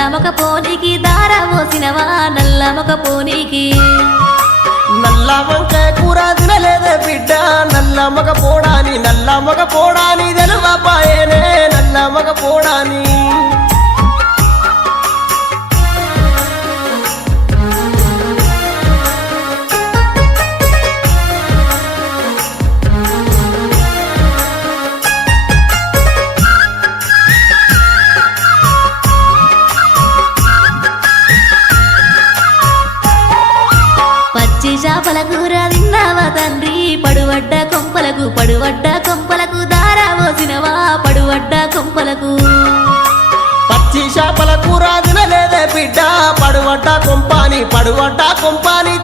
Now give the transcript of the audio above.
నల్లమొక పోనీకి దార పోసినవా నల్లమొక పోనీకి నల్ల వంకాయ కూర తినలేదే బిడ్డ నల్ల మగ పోడాని తెలువపాయనే నల్ల మగ పోడాని పచ్చి చేపల కూర తిన్నావా తండ్రి పడువడ్డ కొంపలకు దార పోసినవా పడువడ్డ కొంపలకు పచ్చి చేపల కూర తినలేదే బిడ్డ పడువడ్డ కొంపాని